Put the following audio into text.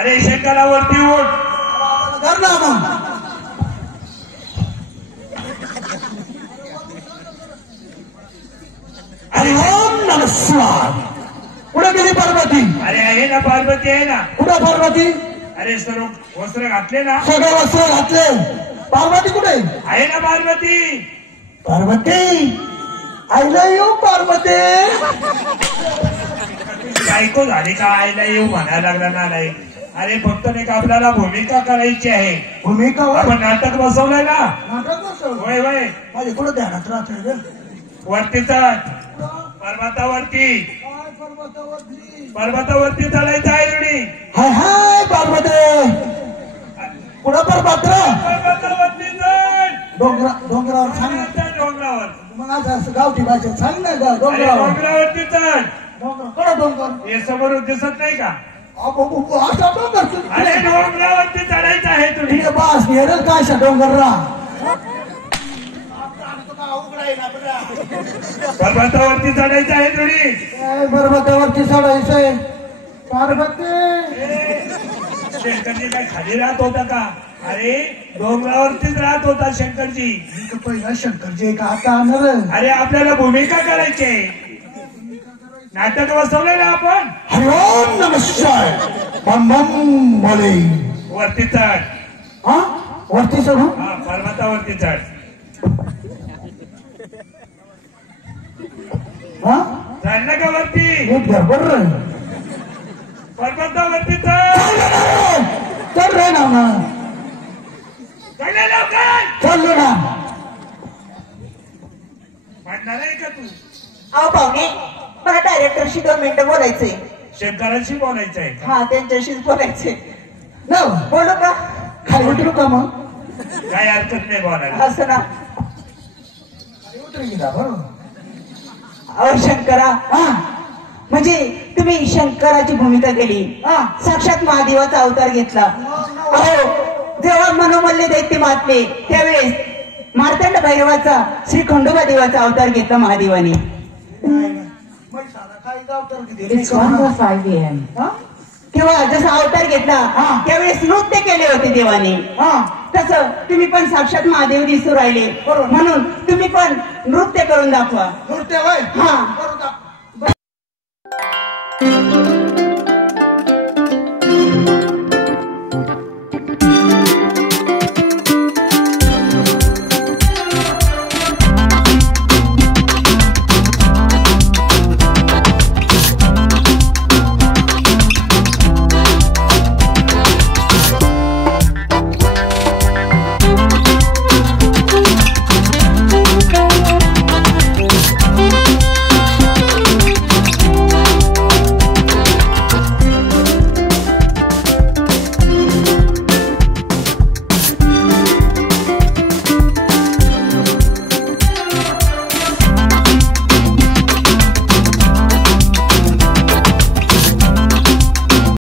अरे शंकरा वरती उठ. धर ना मग. अरे ओम नमः शिवाय. कुठे गेली पार्वती? अरे आहे ना पार्वती आहे ना. कुठे पार्वती? अरे सर्व वस्त्र घातले ना. सगळे वस्त्र घातले. पार्वती कुठे आहे ना पार्वती. पार्वती आईला येऊ पार्वती. बायको झाली का आईला येऊ म्हणायला लागला ना. नाही अरे फक्त नाही का आपल्याला भूमिका करायची आहे. भूमिका आपण नाटक बसवलंय ना. नाटक बसवलं. होय होय. माझे कुठं ध्यानात राहतंय. वरती चढ. पर्वतावरती. पर्वतावरती चढायचं आहे रुडी. हाय हाय पार्वती. कुठं पर्वत? पर्वतावरती चढ. डोंगरावर सांग ना. डोंगरावर. मग असं गावठी भाषेत सांग ना. अरे डोंगरावर. डोंगरावरती चढ. कुठं डोंगर? हे समोर दिसत नाही का? असा डोंगर. अरे डोंगरावरती चढायचं आहे तुझी. बास नेर काय डोंगरला. पर्वतावरती चढायचं आहे तुझी. पर्वतावरती चढायचंय. पार्वती शंकरजी काय खाली राहत होता का? अरे डोंगरावरतीच राहत होता शंकरजी. पहिला शंकरजी का आता आणणार? अरे आपल्याला भूमिका करायची आहे. नाटक बसवलंय ना आपण. हरि ओम नमः शिवाय. बम बम बोले. वरती चढ. हा वरती चढू. हा पर्वतावरती चढ. हा चढ ना का वरती. एक गडबड रे. पर्वतावरती चढ. चल रे ना. चढले लवकर. चाललो ना. म्हणणार आहे का तू? अहो पाहुणे, मला डायरेक्टरशी 2 मिनिटं बोलायचंय. शंकरांशी बोलायचं आहे का? हा त्यांच्याशीच बोलायचंय. ना बोलू का? खाली उतरू का मग? काय हरकत नाही बोलायला. असं ना. खाली उतरू गेला बरोबर. अहो शंकरा, हा म्हणजे तुम्ही शंकराची भूमिका केली. हा साक्षात महादेवाचा अवतार घेतला. अहो जेव्हा मनोमल्ले दैत्य मारले त्यावेळेस मार्तंड भैरवाचा श्री खंडोबा देवाचा अवतार घेतला महादेवाने. तेव्हा जसा अवतार घेतला त्यावेळेस नृत्य केले होते देवाने. तसं तुम्ही पण साक्षात महादेव दिसू राहिले. म्हणून तुम्ही पण नृत्य करून दाखवा. नृत्य होय. हा